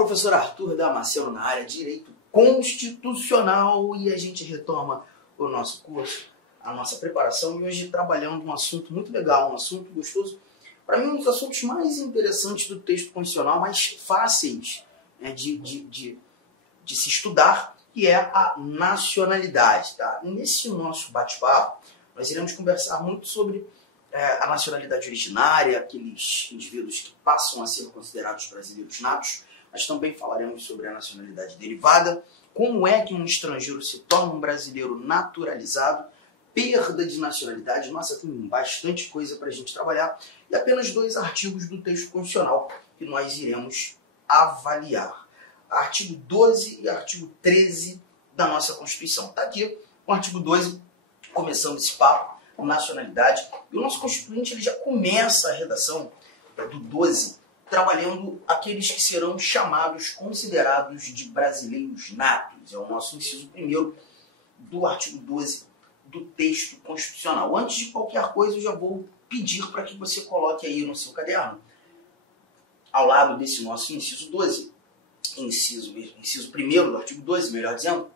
professor Arthur Damasceno na área de Direito Constitucional e a gente retoma o nosso curso, a nossa preparação e hoje trabalhando um assunto muito legal, um assunto gostoso. Para mim, um dos assuntos mais interessantes do texto constitucional, mais fáceis, né, de se estudar, que é a nacionalidade. Tá? Nesse nosso bate-papo, nós iremos conversar muito sobre a nacionalidade originária, aqueles indivíduos que passam a ser considerados brasileiros natos. Nós também falaremos sobre a nacionalidade derivada, como é que um estrangeiro se torna um brasileiro naturalizado, perda de nacionalidade. Nossa, tem bastante coisa para a gente trabalhar. E apenas 2 artigos do texto constitucional que nós iremos avaliar. Artigo 12 e artigo 13 da nossa Constituição. Está aqui o artigo 12, começando esse papo, nacionalidade. E o nosso Constituinte ele já começa a redação do 12 trabalhando aqueles que serão chamados, considerados de brasileiros natos. É o nosso inciso 1º do artigo 12 do texto constitucional. Antes de qualquer coisa, eu já vou pedir para que você coloque aí no seu caderno, ao lado desse nosso inciso 12, inciso 1º do artigo 12, melhor dizendo,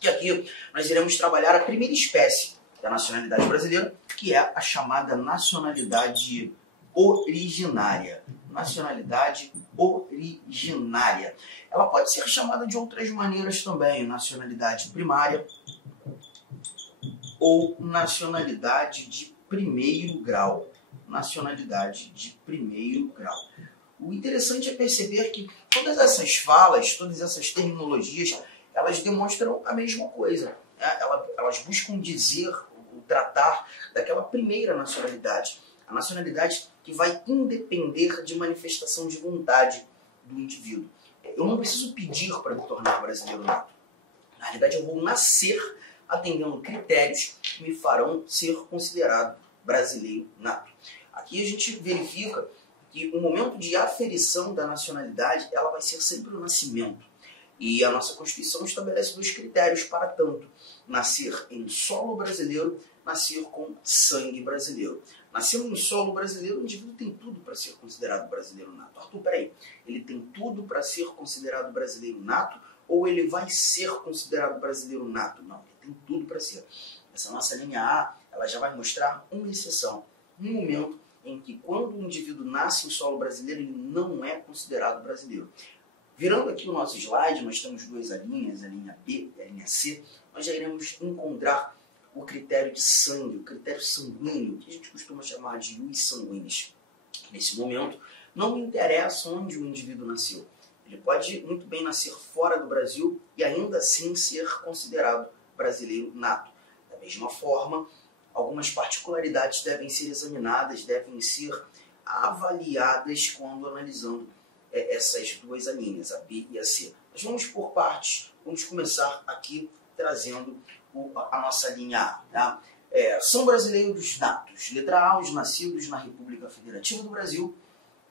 que aqui nós iremos trabalhar a primeira espécie da nacionalidade brasileira, que é a chamada nacionalidade originária. Nacionalidade originária. Ela pode ser chamada de outras maneiras também, nacionalidade primária ou nacionalidade de primeiro grau. Nacionalidade de primeiro grau. O interessante é perceber que todas essas falas, todas essas terminologias, elas demonstram a mesma coisa. Né? Elas buscam dizer, ou tratar daquela primeira nacionalidade. A nacionalidade que vai independer de manifestação de vontade do indivíduo. Eu não preciso pedir para me tornar brasileiro nato. Na realidade, eu vou nascer atendendo critérios que me farão ser considerado brasileiro nato. Aqui a gente verifica que o momento de aferição da nacionalidade ela vai ser sempre o nascimento. E a nossa Constituição estabelece 2 critérios para tanto: nascer em solo brasileiro, nascer com sangue brasileiro. Nascendo em solo brasileiro, o indivíduo tem tudo para ser considerado brasileiro nato. Arthur, peraí, ele tem tudo para ser considerado brasileiro nato ou ele vai ser considerado brasileiro nato? Não, ele tem tudo para ser. Essa nossa linha A, ela já vai mostrar uma exceção. Um momento em que quando o indivíduo nasce em solo brasileiro, ele não é considerado brasileiro. Virando aqui o nosso slide, nós temos 2 linhas, a linha B e a linha C. Nós já iremos encontrar o critério de sangue, o critério sanguíneo, que a gente costuma chamar de ius sanguinis. Nesse momento, não me interessa onde o indivíduo nasceu. Ele pode muito bem nascer fora do Brasil e ainda assim ser considerado brasileiro nato. Da mesma forma, algumas particularidades devem ser examinadas, devem ser avaliadas quando analisando essas 2 linhas, a B e a C. Mas vamos por partes, vamos começar aqui trazendo a nossa linha A. Tá? São brasileiros natos. Letra A, os nascidos na República Federativa do Brasil,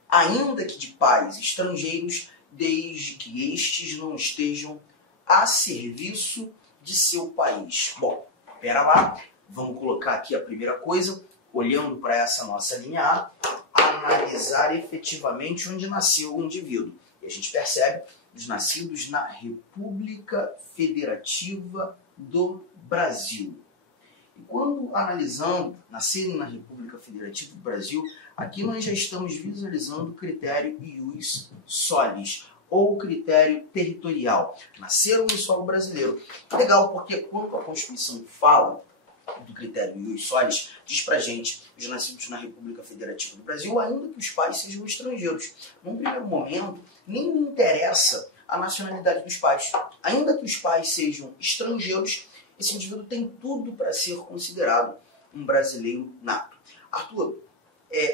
ainda que de pais estrangeiros, desde que estes não estejam a serviço de seu país. Bom, pera lá, vamos colocar aqui a primeira coisa, olhando para essa nossa linha A, analisar efetivamente onde nasceu o indivíduo. E a gente percebe os nascidos na República Federativa do Brasil. E quando analisando nascerem na República Federativa do Brasil, aqui nós já estamos visualizando o critério ius solis, ou critério territorial. Nasceram no solo brasileiro. Legal, porque quando a Constituição fala do critério ius solis, diz pra gente os nascidos na República Federativa do Brasil, ainda que os pais sejam estrangeiros. Num primeiro momento, nem me interessa a nacionalidade dos pais. Ainda que os pais sejam estrangeiros, esse indivíduo tem tudo para ser considerado um brasileiro nato. Arthur,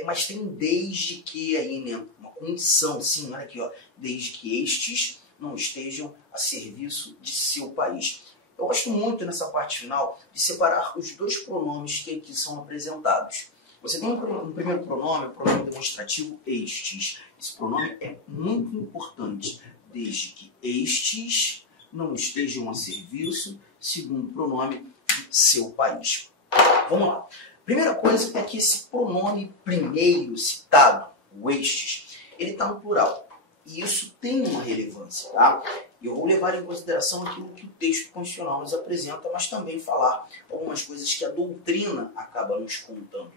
mas tem desde que aí, né, uma condição, sim, olha aqui, ó, desde que estes não estejam a serviço de seu país. Eu gosto muito nessa parte final de separar os 2 pronomes que aqui são apresentados. Você tem um primeiro pronome, o pronome demonstrativo estes. Esse pronome é muito importante, desde que estes não estejam a serviço, segundo o pronome de seu país. Vamos lá. Primeira coisa é que esse pronome primeiro citado, o estes, ele está no plural. E isso tem uma relevância, tá? Eu vou levar em consideração aquilo que o texto constitucional nos apresenta, mas também falar algumas coisas que a doutrina acaba nos contando.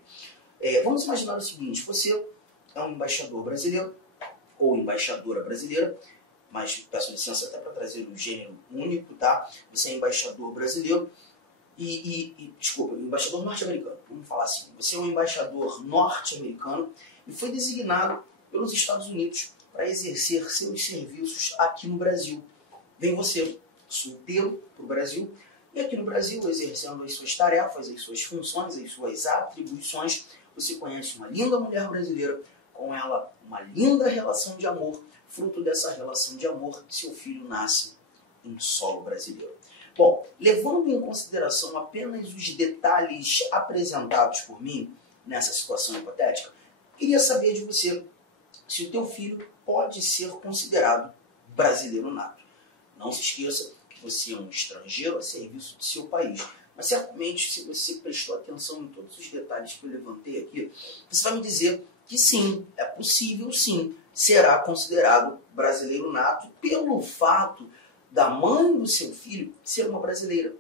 Vamos imaginar o seguinte: você é um embaixador brasileiro ou embaixadora brasileira, mas peço licença até para trazer um gênero único, tá? Você é embaixador brasileiro desculpa, embaixador norte-americano, vamos falar assim. Você é um embaixador norte-americano e foi designado pelos Estados Unidos para exercer seus serviços aqui no Brasil. Vem você, solteiro, para o Brasil, e aqui no Brasil, exercendo as suas tarefas, as suas funções, as suas atribuições, você conhece uma linda mulher brasileira, com ela uma linda relação de amor. Fruto dessa relação de amor, seu filho nasce em solo brasileiro. Bom, levando em consideração apenas os detalhes apresentados por mim nessa situação hipotética, queria saber de você se o teu filho pode ser considerado brasileiro nato. Não se esqueça que você é um estrangeiro a serviço de seu país. Mas certamente, se você prestou atenção em todos os detalhes que eu levantei aqui, você vai me dizer que sim, é possível sim, será considerado brasileiro nato pelo fato da mãe do seu filho ser uma brasileira.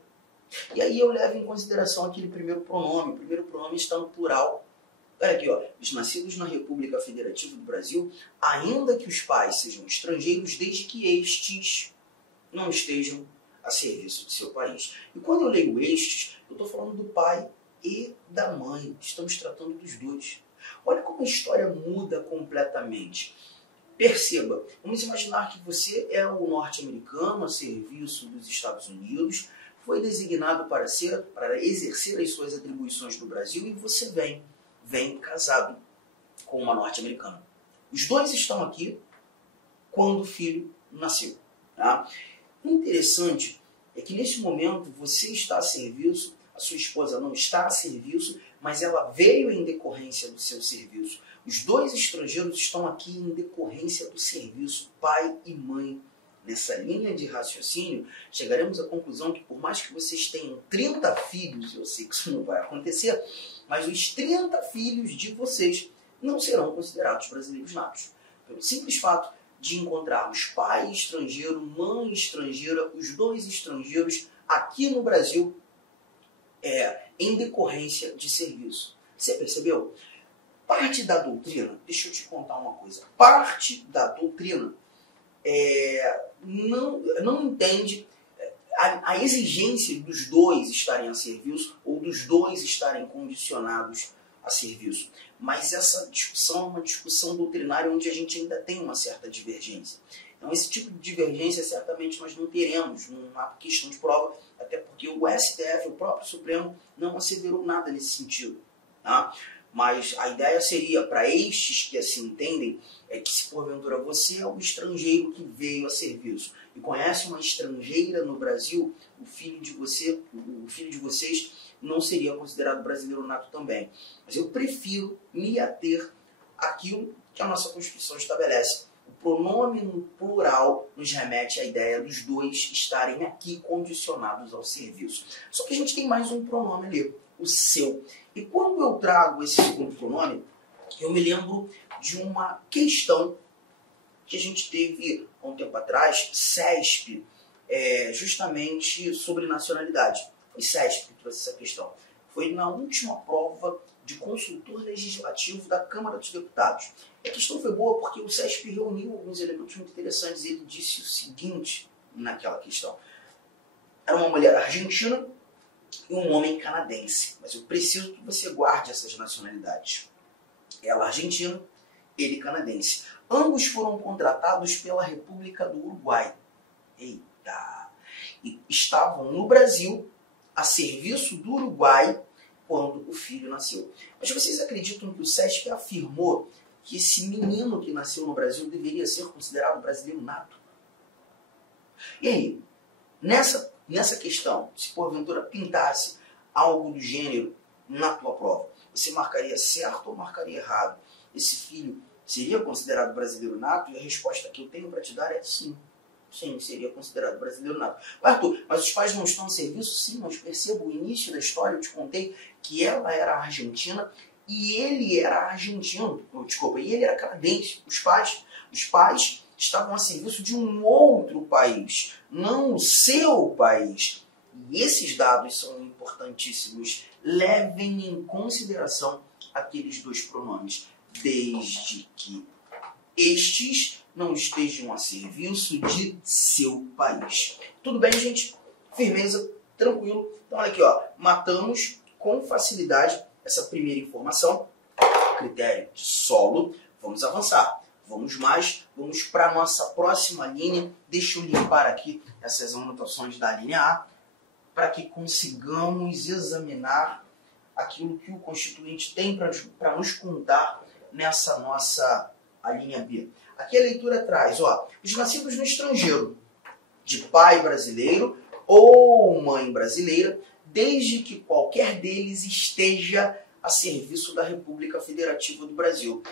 E aí eu levo em consideração aquele primeiro pronome. O primeiro pronome está no plural. Olha aqui, ó, os nascidos na República Federativa do Brasil, ainda que os pais sejam estrangeiros, desde que estes não estejam a serviço de seu país. E quando eu leio estes, eu estou falando do pai e da mãe. Estamos tratando dos dois. Olha como a história muda completamente. Perceba, vamos imaginar que você é o norte-americano a serviço dos Estados Unidos, foi designado para exercer as suas atribuições no Brasil e você vem casado com uma norte-americana. Os dois estão aqui quando o filho nasceu. Tá? O interessante é que nesse momento você está a serviço, a sua esposa não está a serviço, mas ela veio em decorrência do seu serviço. Os dois estrangeiros estão aqui em decorrência do serviço, pai e mãe. Nessa linha de raciocínio, chegaremos à conclusão que por mais que vocês tenham 30 filhos, eu sei que isso não vai acontecer, mas os 30 filhos de vocês não serão considerados brasileiros natos. Pelo simples fato de encontrarmos pai estrangeiro, mãe estrangeira, os dois estrangeiros aqui no Brasil em decorrência de serviço. Você percebeu? Parte da doutrina, deixa eu te contar uma coisa, parte da doutrina não entende a exigência dos dois estarem a serviço ou dos dois estarem condicionados a serviço. Mas essa discussão é uma discussão doutrinária onde a gente ainda tem uma certa divergência. Então esse tipo de divergência certamente nós não teremos, não há questão de prova, até porque o STF, o próprio Supremo, não asseverou nada nesse sentido. Tá? Mas a ideia seria, para estes que assim entendem, é que se porventura você é um estrangeiro que veio a serviço e conhece uma estrangeira no Brasil, o filho de vocês não seria considerado brasileiro nato também. Mas eu prefiro me ater àquilo que a nossa Constituição estabelece. O pronome no plural nos remete à ideia dos dois estarem aqui condicionados ao serviço. Só que a gente tem mais um pronome ali, o seu. E quando eu trago esse segundo pronome, eu me lembro de uma questão que a gente teve há um tempo atrás, CESP, justamente sobre nacionalidade. Foi CESP que trouxe essa questão. Foi na última prova de consultor legislativo da Câmara dos Deputados. E a questão foi boa porque o CESP reuniu alguns elementos muito interessantes e ele disse o seguinte naquela questão. Era uma mulher argentina e um homem canadense. Mas eu preciso que você guarde essas nacionalidades. Ela argentina, ele canadense. Ambos foram contratados pela República do Uruguai. Eita! E estavam no Brasil a serviço do Uruguai quando o filho nasceu. Mas vocês acreditam que o CESP afirmou que esse menino que nasceu no Brasil deveria ser considerado brasileiro nato? E aí, nessa questão, se porventura pintasse algo do gênero na tua prova, você marcaria certo ou marcaria errado? Esse filho seria considerado brasileiro nato? E a resposta que eu tenho para te dar é sim. Sim, seria considerado brasileiro nato. Arthur, mas os pais não estão a serviço? Sim, mas perceba o início da história, eu te contei que ela era argentina e ele era argentino. Desculpa, e ele era canadense. Os pais estavam a serviço de um outro país, não o seu país. E esses dados são importantíssimos. Levem em consideração aqueles dois pronomes, desde que estes não estejam a serviço de seu país. Tudo bem, gente? Firmeza, tranquilo. Então, olha aqui, ó, matamos com facilidade essa primeira informação, critério de solo. Vamos avançar. Vamos para a nossa próxima linha. Deixa eu limpar aqui essas anotações da linha A, para que consigamos examinar aquilo que o Constituinte tem para nos contar nessa nossa a linha B. Aqui a leitura traz, ó, os nascidos no estrangeiro, de pai brasileiro ou mãe brasileira, desde que qualquer deles esteja a serviço da República Federativa do Brasil.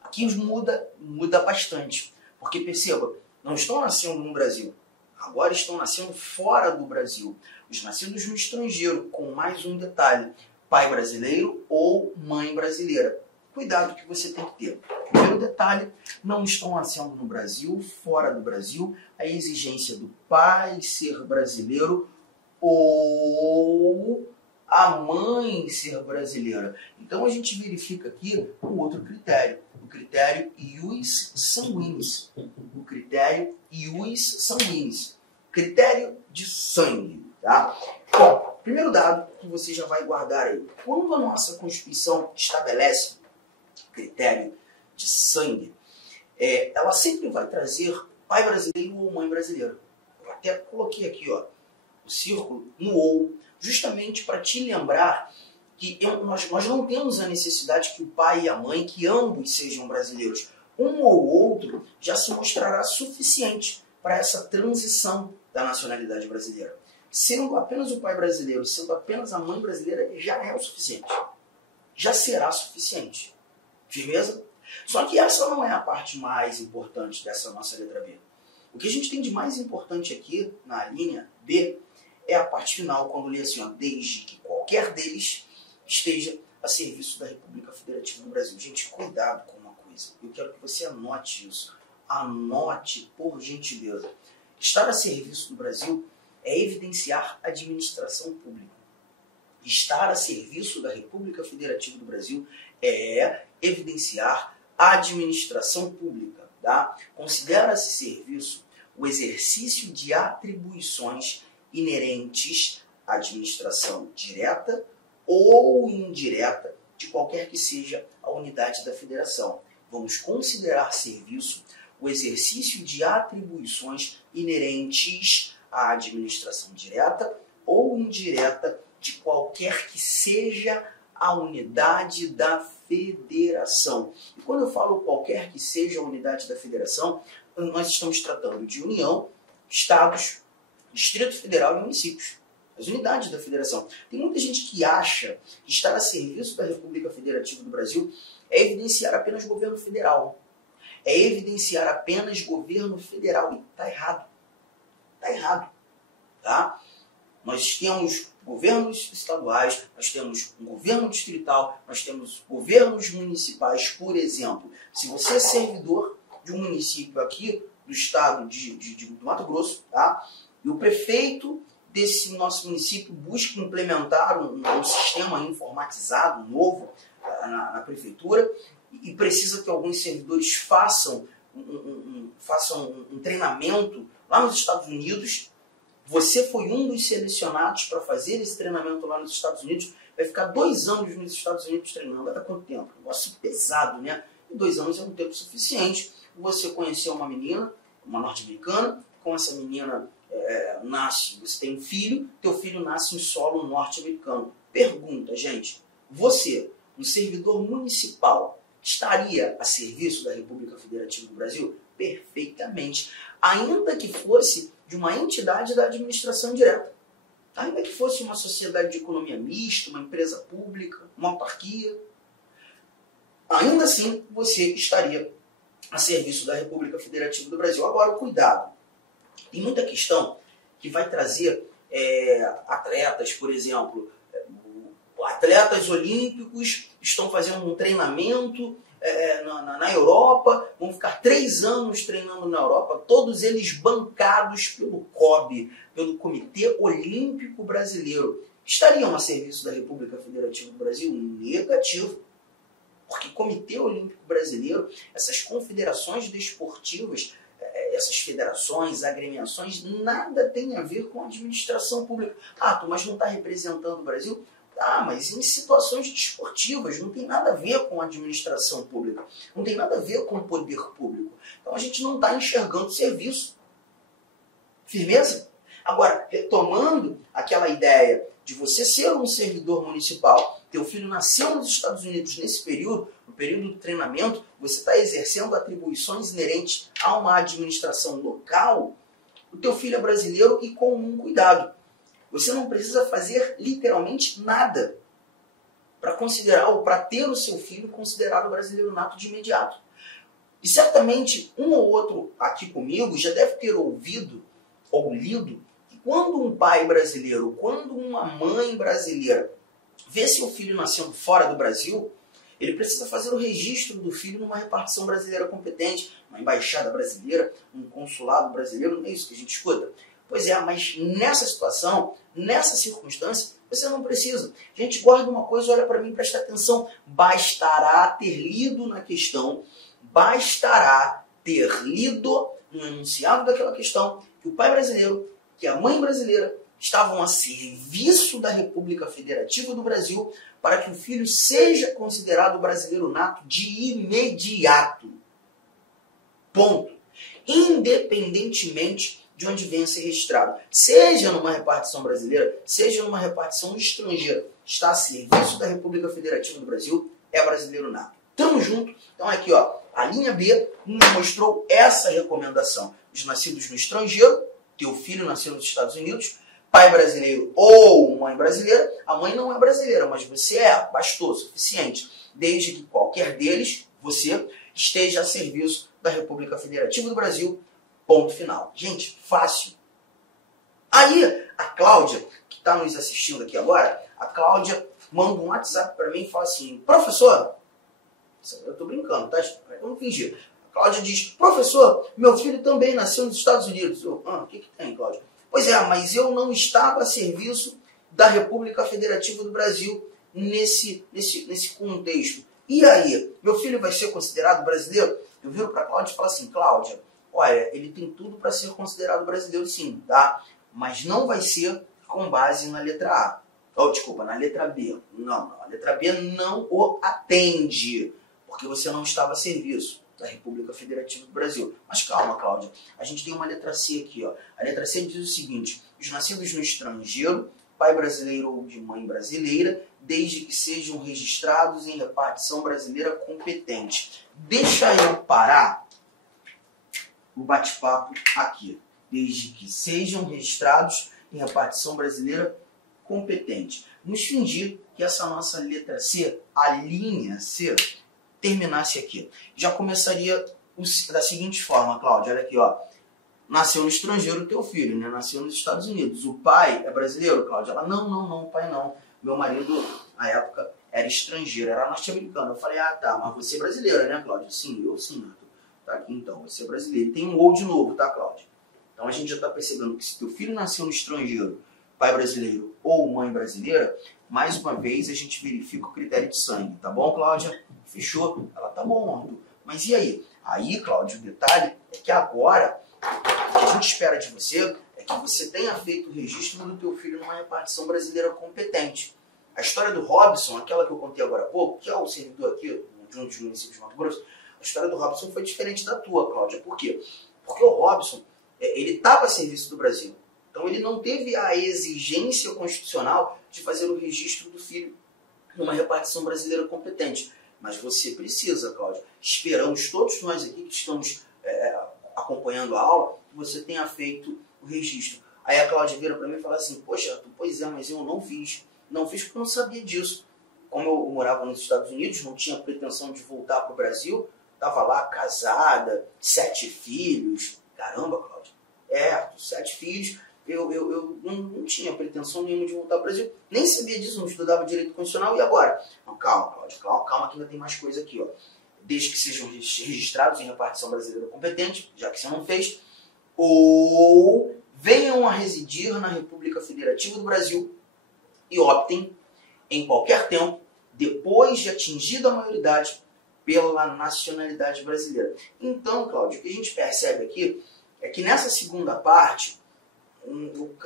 Aqui muda bastante, porque perceba, não estão nascendo no Brasil, agora estão nascendo fora do Brasil. Os nascidos no estrangeiro, com mais um detalhe, pai brasileiro ou mãe brasileira. Cuidado que você tem que ter. Primeiro detalhe, não estão nascendo no Brasil, fora do Brasil, a exigência do pai ser brasileiro ou a mãe ser brasileira. Então a gente verifica aqui um outro critério, o critério ius sanguinis. O critério ius sanguinis. Critério de sangue. Tá? Bom, primeiro dado que você já vai guardar aí. Quando a nossa Constituição estabelece critério de sangue, ela sempre vai trazer pai brasileiro ou mãe brasileira. Eu até coloquei aqui, ó, o círculo no ou, justamente para te lembrar que nós não temos a necessidade que o pai e a mãe, que ambos sejam brasileiros. Um ou outro já se mostrará suficiente para essa transição da nacionalidade brasileira. Sendo apenas o pai brasileiro, sendo apenas a mãe brasileira, já é o suficiente. Já será suficiente. Firmeza? Só que essa não é a parte mais importante dessa nossa letra B. O que a gente tem de mais importante aqui, na linha B, é a parte final, quando lê assim, ó, desde que qualquer deles esteja a serviço da República Federativa do Brasil. Gente, cuidado com uma coisa. Eu quero que você anote isso. Anote, por gentileza. Estar a serviço do Brasil é evidenciar administração pública. Estar a serviço da República Federativa do Brasil é evidenciar administração pública. Tá? Considera-se serviço o exercício de atribuições inerentes à administração direta ou indireta de qualquer que seja a unidade da federação. Vamos considerar serviço o exercício de atribuições inerentes à administração direta ou indireta de qualquer que seja a unidade da federação. E quando eu falo qualquer que seja a unidade da federação, nós estamos tratando de União, Estados, Distrito Federal e municípios. As unidades da federação. Tem muita gente que acha que estar a serviço da República Federativa do Brasil é evidenciar apenas governo federal. É evidenciar apenas governo federal. E está errado. Está errado. Tá? Nós temos governos estaduais, nós temos um governo distrital, nós temos governos municipais, por exemplo. Se você é servidor de um município aqui do estado do Mato Grosso, tá? E o prefeito desse nosso município busca implementar um sistema informatizado novo na prefeitura e precisa que alguns servidores façam um treinamento lá nos Estados Unidos. Você foi um dos selecionados para fazer esse treinamento lá nos Estados Unidos, vai ficar 2 anos nos Estados Unidos treinando. Vai dar quanto tempo? Um negócio pesado, né? E 2 anos é um tempo suficiente. Você conheceu uma menina, uma norte-americana, com essa menina nasce, você tem um filho, teu filho nasce em solo norte-americano. Pergunta, gente, você, um servidor municipal, estaria a serviço da República Federativa do Brasil? Perfeitamente. Ainda que fosse de uma entidade da administração direta. Ainda que fosse uma sociedade de economia mista, uma empresa pública, uma autarquia. Ainda assim, você estaria a serviço da República Federativa do Brasil. Agora, cuidado. Tem muita questão que vai trazer atletas, por exemplo, atletas olímpicos estão fazendo um treinamento na Europa, vão ficar 3 anos treinando na Europa, todos eles bancados pelo COB, pelo Comitê Olímpico Brasileiro. Estariam a serviço da República Federativa do Brasil? Negativo. Porque o Comitê Olímpico Brasileiro, essas confederações desportivas, essas federações, agremiações, nada tem a ver com a administração pública. Ah, mas não está representando o Brasil? Ah, mas em situações desportivas, não tem nada a ver com a administração pública, não tem nada a ver com o poder público. Então a gente não está enxergando serviço. Firmeza? Agora, retomando aquela ideia de você ser um servidor municipal, teu filho nasceu nos Estados Unidos nesse período, no período do treinamento, você está exercendo atribuições inerentes a uma administração local, o teu filho é brasileiro e com um cuidado. Você não precisa fazer literalmente nada para considerar ou para ter o seu filho considerado brasileiro nato de imediato. E certamente um ou outro aqui comigo já deve ter ouvido ou lido que quando um pai brasileiro, quando uma mãe brasileira vê seu filho nascendo fora do Brasil, ele precisa fazer o registro do filho numa repartição brasileira competente, uma embaixada brasileira, um consulado brasileiro, não é isso que a gente escuta? Pois é, mas nessa situação, nessa circunstância, você não precisa. Gente, guarda uma coisa, olha para mim, presta atenção. Bastará ter lido na questão, bastará ter lido no enunciado daquela questão que o pai brasileiro, que a mãe brasileira estavam a serviço da República Federativa do Brasil para que o filho seja considerado brasileiro nato de imediato. Ponto. Independentemente de onde venha a ser registrado. Seja numa repartição brasileira, seja numa repartição estrangeira. Está a serviço da República Federativa do Brasil, é brasileiro nato. Tamo junto. Então aqui, ó, a linha B mostrou essa recomendação. Os nascidos no estrangeiro, teu filho nasceu nos Estados Unidos, pai brasileiro ou mãe brasileira, a mãe não é brasileira, mas você é, bastou, suficiente. Desde que qualquer deles, você, esteja a serviço da República Federativa do Brasil, ponto final. Gente, fácil. Aí, a Cláudia, que está nos assistindo aqui agora, a Cláudia manda um WhatsApp para mim e fala assim, professor, eu estou brincando, tá? Vamos fingir. A Cláudia diz, professor, meu filho também nasceu nos Estados Unidos. Eu, o que tem, Cláudia? Pois é, mas eu não estava a serviço da República Federativa do Brasil nesse contexto. E aí, meu filho vai ser considerado brasileiro? Eu viro para a Cláudia e falo assim, Cláudia, olha, ele tem tudo para ser considerado brasileiro sim, tá? Mas não vai ser com base na letra A. Oh, desculpa, na letra B. Não, a letra B não o atende, porque você não estava a serviço da República Federativa do Brasil. Mas calma, Cláudia, a gente tem uma letra C aqui, ó. A letra C diz o seguinte, os nascidos no estrangeiro, pai brasileiro ou de mãe brasileira, desde que sejam registrados em repartição brasileira competente. Deixa eu parar o bate-papo aqui. Desde que sejam registrados em repartição brasileira competente. Vamos fingir que essa nossa letra C, a linha C, terminasse aqui. Já começaria da seguinte forma, Cláudia, olha aqui, ó. Nasceu no estrangeiro o teu filho, né? Nasceu nos Estados Unidos. O pai é brasileiro, Cláudia? Ela, não, o pai não. Meu marido, na época, era estrangeiro, era norte-americano. Eu falei, ah, tá, mas você é brasileira, né, Cláudia? Sim, eu sim, Arthur. Tá aqui então, você é brasileiro. Tem um ou de novo, tá, Cláudia? Então a gente já está percebendo que se teu filho nasceu no estrangeiro, pai brasileiro ou mãe brasileira, mais uma vez a gente verifica o critério de sangue, tá bom, Cláudia? Fechou? Ela, tá bom, Arthur. Mas e aí? Aí, Cláudia, o detalhe é que agora, o que a gente espera de você é que você tenha feito o registro do teu filho numa repartição brasileira competente. A história do Robson, aquela que eu contei agora há pouco, que é o servidor aqui, de um dos municípios de Mato Grosso, a história do Robson foi diferente da tua, Cláudia. Por quê? Porque o Robson, ele estava a serviço do Brasil. Então ele não teve a exigência constitucional de fazer o registro do filho numa repartição brasileira competente. Mas você precisa, Cláudia. Esperamos todos nós aqui que estamos acompanhando a aula, que você tenha feito o registro. Aí a Cláudia vira para mim e fala assim, poxa, Arthur, pois é, mas eu não fiz. Não fiz porque eu não sabia disso. Como eu morava nos Estados Unidos, não tinha pretensão de voltar para o Brasil, estava lá casada, 7 filhos. Caramba, Cláudia. 7 filhos. Eu não tinha pretensão nenhuma de voltar ao Brasil. Nem sabia disso, não estudava direito constitucional. E agora? Não, calma, Cláudia, calma que ainda tem mais coisa aqui. Ó. desde que sejam registrados em repartição brasileira competente, já que você não fez, ou venham a residir na República Federativa do Brasil e optem em qualquer tempo, depois de atingida a maioridade, pela nacionalidade brasileira. Então, Cláudio, o que a gente percebe aqui é que nessa segunda parte,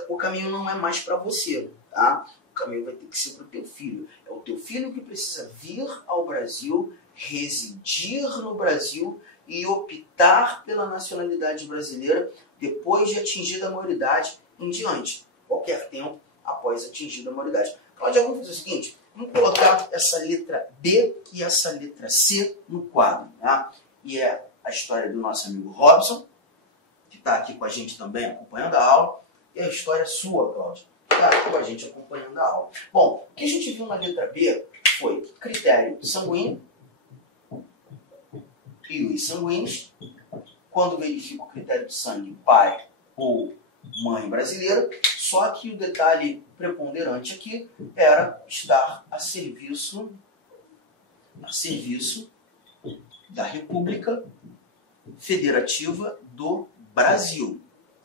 o caminho não é mais para você, tá? O caminho vai ter que ser para o teu filho. É o teu filho que precisa vir ao Brasil, residir no Brasil e optar pela nacionalidade brasileira depois de atingida a maioridade em diante, qualquer tempo após atingida a maioridade. Cláudia, vamos fazer o seguinte, vamos colocar essa letra B e essa letra C no quadro, tá? E é a história do nosso amigo Robson, que está aqui com a gente também acompanhando a aula, e a história sua, Cláudia, que está aqui com a gente acompanhando a aula. Bom, o que a gente viu na letra B foi critério sanguíneo e os sanguíneos, quando verifica o critério de sangue pai ou mãe brasileira, só que o detalhe preponderante aqui era estar a serviço da República Federativa do Brasil.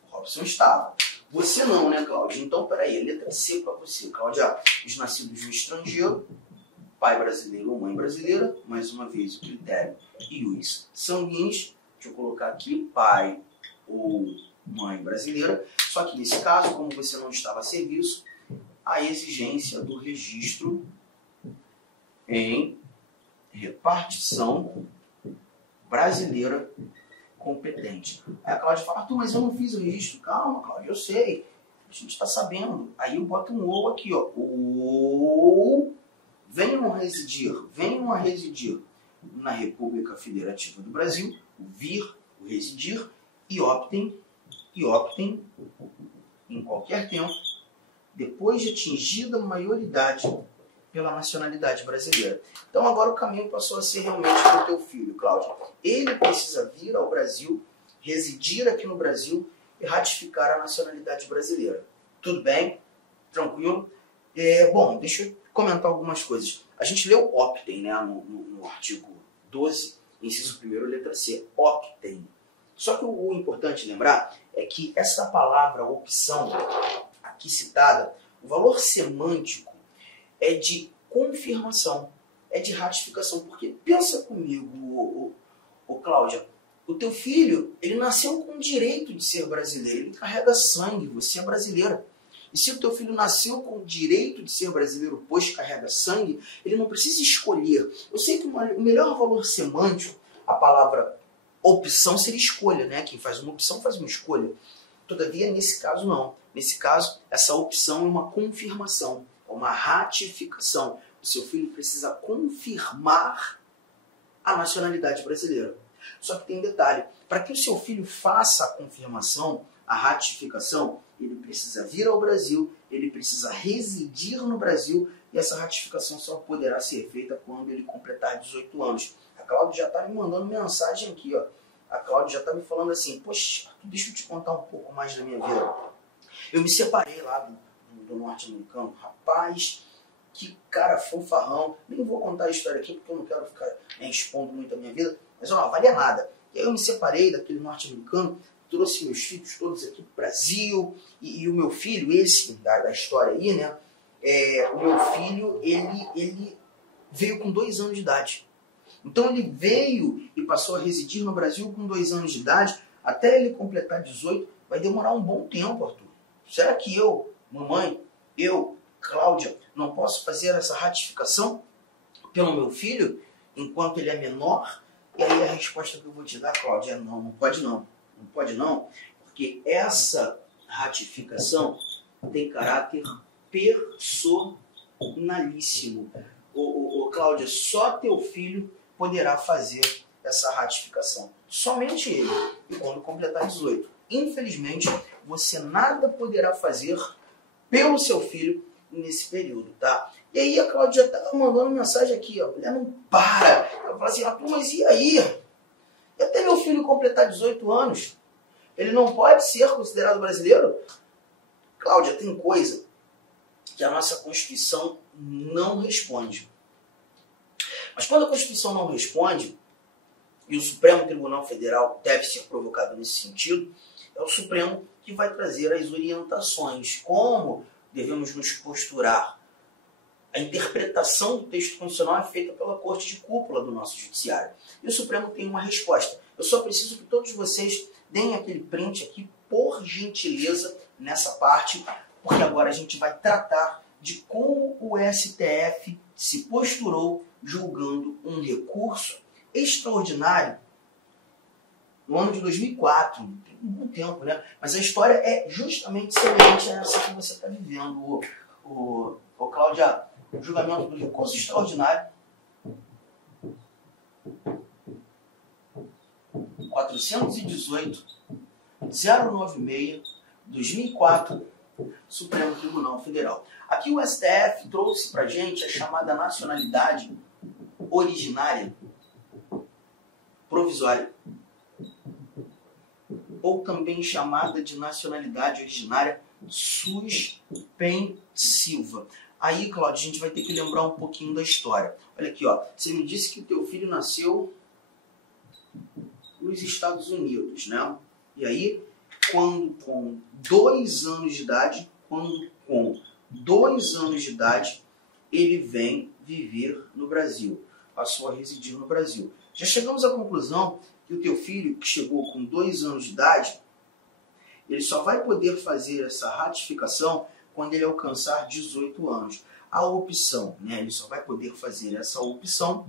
O Robson estava. Você não, né, Cláudia? Então, peraí, letra C para você. Cláudia, os nascidos no estrangeiro, pai brasileiro ou mãe brasileira, mais uma vez o critério e os sanguíneos. Deixa eu colocar aqui, pai ou mãe brasileira. Só que nesse caso, como você não estava a serviço, a exigência do registro em repartição brasileira competente. Aí a Cláudia fala, Arthur, mas eu não fiz o registro. Calma, Cláudia, eu sei. A gente está sabendo. Aí eu boto um ou aqui, ó. Ou venham a residir na República Federativa do Brasil, o vir, o residir, e optem em qualquer tempo, depois de atingida a maioridade pela nacionalidade brasileira. Então agora o caminho passou a ser realmente para o teu filho, Cláudio. Ele precisa vir ao Brasil, residir aqui no Brasil e ratificar a nacionalidade brasileira. Tudo bem? Tranquilo? Bom, deixa eu comentar algumas coisas. A gente leu optem, né, no artigo 12, inciso 1º, letra C. Optem. Só que o importante lembrar é que essa palavra opção, aqui citada, o valor semântico é de confirmação, é de ratificação. Porque pensa comigo, Cláudia, o teu filho, ele nasceu com o direito de ser brasileiro, ele carrega sangue, você é brasileira. E se o teu filho nasceu com o direito de ser brasileiro, pois carrega sangue, ele não precisa escolher. Eu sei que o melhor valor semântico, a palavra opção seria escolha, né? Quem faz uma opção faz uma escolha. Todavia, nesse caso, não. Nesse caso, essa opção é uma confirmação, é uma ratificação. O seu filho precisa confirmar a nacionalidade brasileira. Só que tem um detalhe. Para que o seu filho faça a confirmação, a ratificação, ele precisa vir ao Brasil, ele precisa residir no Brasil, e essa ratificação só poderá ser feita quando ele completar 18 anos. A Cláudia já está me mandando mensagem aqui, ó. A Cláudia já está me falando assim, poxa, deixa eu te contar um pouco mais da minha vida. Eu me separei lá do norte-americano, rapaz, que cara fanfarrão. Nem vou contar a história aqui, porque eu não quero ficar expondo muito a minha vida, mas ó, valia nada. E aí eu me separei daquele norte-americano, trouxe meus filhos todos aqui para o Brasil, e o meu filho, esse da história aí, né, o meu filho, ele veio com 2 anos de idade. Então ele veio e passou a residir no Brasil com 2 anos de idade, até ele completar 18, vai demorar um bom tempo, Arthur. Será que eu, mamãe, Cláudia, não posso fazer essa ratificação pelo meu filho, enquanto ele é menor? E aí a resposta que eu vou te dar, Cláudia, é não, não pode não. Não pode não, porque essa ratificação tem caráter personalíssimo. Cláudia, só teu filho poderá fazer essa ratificação. Somente ele. E quando completar 18. Infelizmente, você nada poderá fazer pelo seu filho nesse período, tá? E aí a Cláudia já estava mandando mensagem aqui, ó. A mulher não para. Ela fala assim, mas e aí? E até meu filho completar 18 anos, ele não pode ser considerado brasileiro? Cláudia, tem coisa que a nossa Constituição não responde. Mas quando a Constituição não responde, e o Supremo Tribunal Federal deve ser provocado nesse sentido, é o Supremo que vai trazer as orientações, como devemos nos posturar. A interpretação do texto constitucional é feita pela Corte de Cúpula do nosso Judiciário. E o Supremo tem uma resposta. Eu só preciso que todos vocês deem aquele print aqui, por gentileza, nessa parte, porque agora a gente vai tratar de como o STF se posturou julgando um recurso extraordinário no ano de 2004. Tem um tempo, né? Mas a história é justamente semelhante a essa que você está vivendo, Cláudia. O julgamento do recurso extraordinário 418-096-2004, Supremo Tribunal Federal. Aqui o STF trouxe para a gente a chamada nacionalidade originária provisória, ou também chamada de nacionalidade originária suspensiva. Aí, Cláudio, a gente vai ter que lembrar um pouquinho da história. Olha aqui, ó. Você me disse que o teu filho nasceu nos Estados Unidos, né? E aí, quando com 2 anos de idade, ele vem viver no Brasil. Passou a residir no Brasil. Já chegamos à conclusão que o teu filho, que chegou com 2 anos de idade, ele só vai poder fazer essa ratificação quando ele alcançar 18 anos. A opção, né? Ele só vai poder fazer essa opção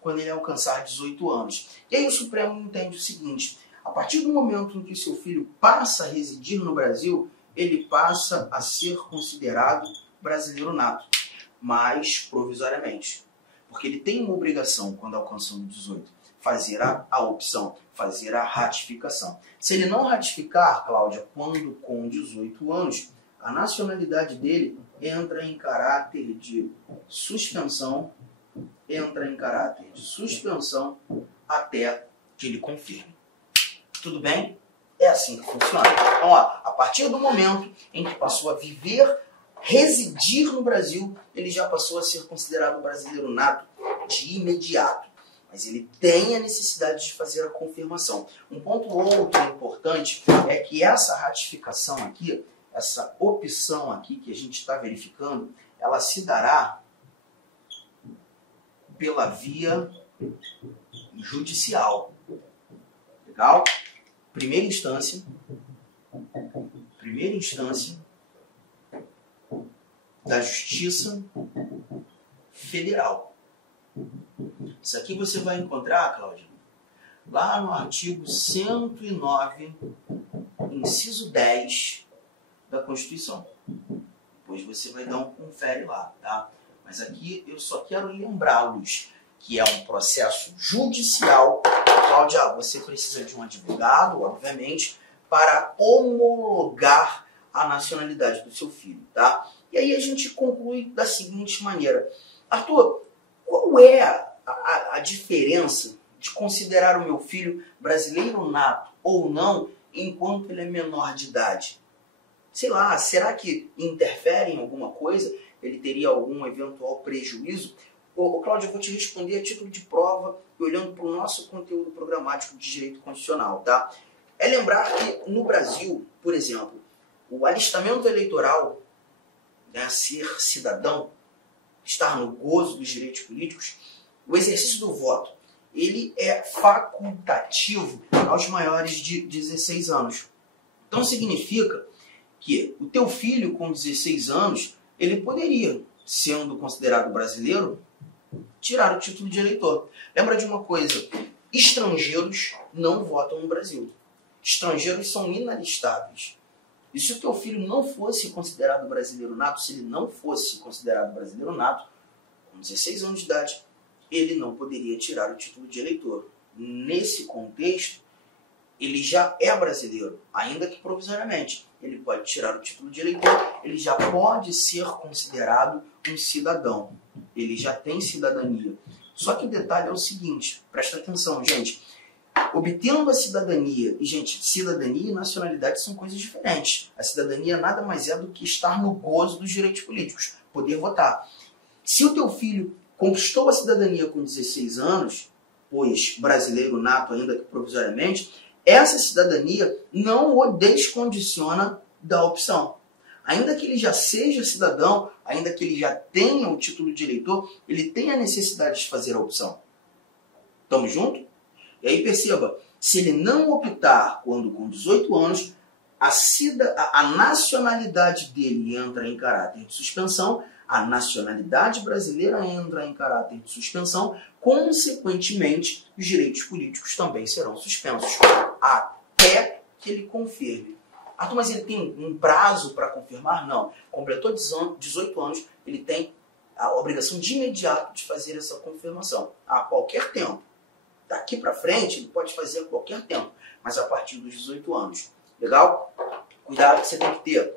quando ele alcançar 18 anos. E aí o Supremo entende o seguinte: a partir do momento em que seu filho passa a residir no Brasil, ele passa a ser considerado brasileiro nato, mas provisoriamente. Porque ele tem uma obrigação, quando alcançando 18, fazer a opção, fazer a ratificação. Se ele não ratificar, Cláudia, quando com 18 anos, a nacionalidade dele entra em caráter de suspensão, até que ele confirme. Tudo bem? É assim que funciona. Então, ó, a partir do momento em que passou a viver, residir no Brasil, ele já passou a ser considerado brasileiro nato de imediato. Mas ele tem a necessidade de fazer a confirmação. Um ponto outro importante é que essa ratificação aqui, essa opção aqui que a gente está verificando, ela se dará pela via judicial. Legal? Primeira instância da Justiça Federal. Isso aqui você vai encontrar, Cláudia, lá no artigo 109, inciso 10 da Constituição. Depois você vai dar um confere lá, tá? Mas aqui eu só quero lembrá-los que é um processo judicial. Cláudia, você precisa de um advogado, obviamente, para homologar a nacionalidade do seu filho, tá? E aí a gente conclui da seguinte maneira: Arthur, qual é a diferença de considerar o meu filho brasileiro nato ou não enquanto ele é menor de idade? Sei lá, será que interfere em alguma coisa? Ele teria algum eventual prejuízo? Cláudio, eu vou te responder a título de prova e olhando para o nosso conteúdo programático de direito constitucional, tá? É lembrar que no Brasil, por exemplo, o alistamento eleitoral, né, ser cidadão, estar no gozo dos direitos políticos, o exercício do voto, ele é facultativo aos maiores de 16 anos. Então significa que o teu filho com 16 anos, ele poderia, sendo considerado brasileiro, tirar o título de eleitor. Lembra de uma coisa: estrangeiros não votam no Brasil. Estrangeiros são inalistáveis. E se o teu filho não fosse considerado brasileiro nato, se ele não fosse considerado brasileiro nato, com 16 anos de idade, ele não poderia tirar o título de eleitor. Nesse contexto, ele já é brasileiro, ainda que provisoriamente. Ele pode tirar o título de eleitor, ele já pode ser considerado um cidadão. Ele já tem cidadania. Só que o detalhe é o seguinte, presta atenção, gente. Obtendo a cidadania, e gente, cidadania e nacionalidade são coisas diferentes. A cidadania nada mais é do que estar no gozo dos direitos políticos, poder votar. Se o teu filho conquistou a cidadania com 16 anos, pois brasileiro nato, ainda que provisoriamente, essa cidadania não o descondiciona da opção. Ainda que ele já seja cidadão, ainda que ele já tenha o título de eleitor, ele tem a necessidade de fazer a opção. Tamo junto? E aí perceba, se ele não optar quando com 18 anos, a nacionalidade dele entra em caráter de suspensão, a nacionalidade brasileira entra em caráter de suspensão, consequentemente, os direitos políticos também serão suspensos, até que ele confirme. Arthur, mas ele tem um prazo para confirmar? Não. Completou 18 anos, ele tem a obrigação de imediato de fazer essa confirmação, a qualquer tempo. Daqui para frente, ele pode fazer a qualquer tempo, mas a partir dos 18 anos. Legal? Cuidado que você tem que ter.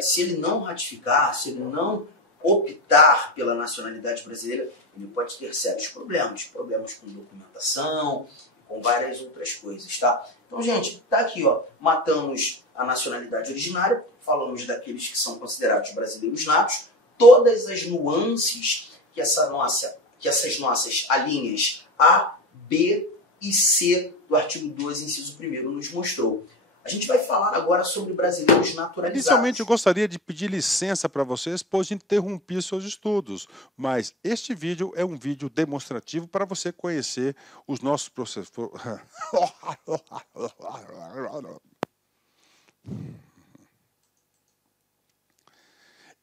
Se ele não ratificar, se ele não optar pela nacionalidade brasileira, ele pode ter sérios problemas. Problemas com documentação, com várias outras coisas, tá? Então, gente, tá aqui, ó. Matamos a nacionalidade originária, falamos daqueles que são considerados brasileiros natos, todas as nuances que essas nossas alíneas A, B e C do artigo 2, inciso 1º, nos mostrou. A gente vai falar agora sobre brasileiros naturalizados. Inicialmente, eu gostaria de pedir licença para vocês, pois interrompi seus estudos, mas este vídeo é um vídeo demonstrativo para você conhecer os nossos processos.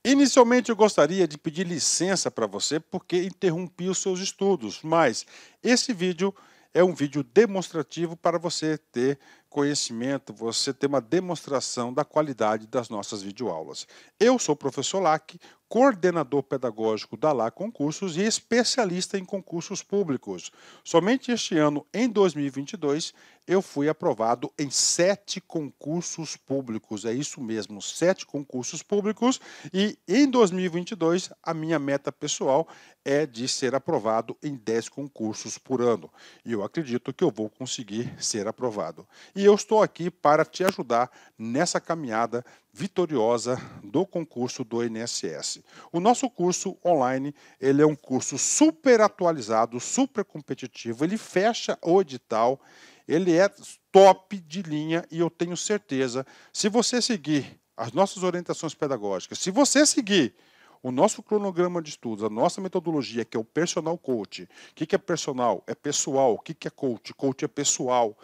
Inicialmente, eu gostaria de pedir licença para você, porque interrompi os seus estudos, mas esse vídeo é um vídeo demonstrativo para você ter conhecimento, você ter uma demonstração da qualidade das nossas videoaulas. Eu sou o professor Lac, coordenador pedagógico da LA Concursos e especialista em concursos públicos. Somente este ano, em 2022, eu fui aprovado em 7 concursos públicos. É isso mesmo, 7 concursos públicos. E em 2022, a minha meta pessoal é de ser aprovado em 10 concursos por ano. E eu acredito que eu vou conseguir ser aprovado. E eu estou aqui para te ajudar nessa caminhada vitoriosa do concurso do INSS. O nosso curso online, ele é um curso super atualizado, super competitivo, ele fecha o edital, ele é top de linha e eu tenho certeza, se você seguir as nossas orientações pedagógicas, se você seguir o nosso cronograma de estudos, a nossa metodologia, que é o Personal Coach. O que é personal? É pessoal. O que é coach? Coach é pessoal.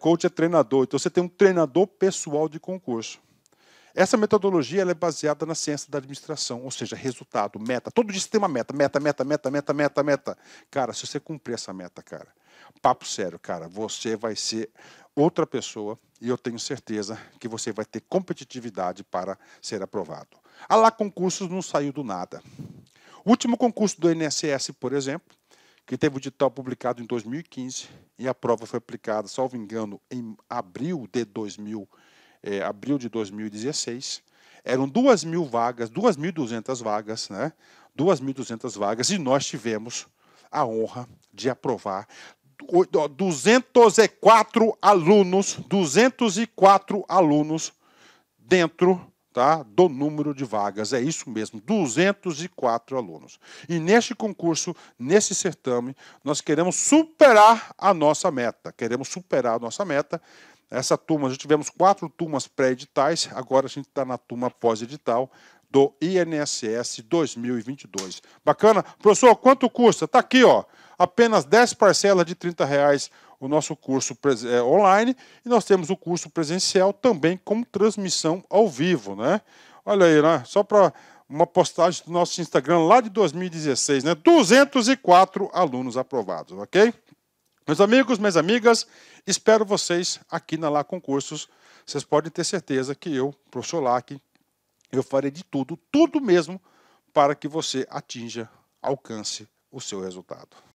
Coach é treinador. Então, você tem um treinador pessoal de concurso. Essa metodologia ela é baseada na ciência da administração, ou seja, resultado, meta. Todo dia você tem uma meta. Meta. Cara, se você cumprir essa meta, cara, papo sério, cara, você vai ser outra pessoa e eu tenho certeza que você vai ter competitividade para ser aprovado. A LA Concursos não saiu do nada. O último concurso do INSS, por exemplo, que teve o edital publicado em 2015 e a prova foi aplicada, salvo engano, em abril de 2016, eram 2.000 vagas, 2.200 vagas, né? 2.200 vagas, e nós tivemos a honra de aprovar 204 alunos dentro, tá, do número de vagas. É isso mesmo, 204 alunos. E neste concurso, nesse certame, nós queremos superar a nossa meta. Essa turma, já tivemos 4 turmas pré-editais, agora a gente está na turma pós-edital do INSS 2022. Bacana? Professor, quanto custa? Está aqui, ó, apenas 10 parcelas de R$30 o nosso curso online, e nós temos o curso presencial também com transmissão ao vivo, né? Olha aí, né? Só para uma postagem do nosso Instagram lá de 2016, né? 204 alunos aprovados, ok? Meus amigos, minhas amigas, espero vocês aqui na LA Concursos. Vocês podem ter certeza que eu, professor Lac, eu farei de tudo mesmo, para que você alcance o seu resultado.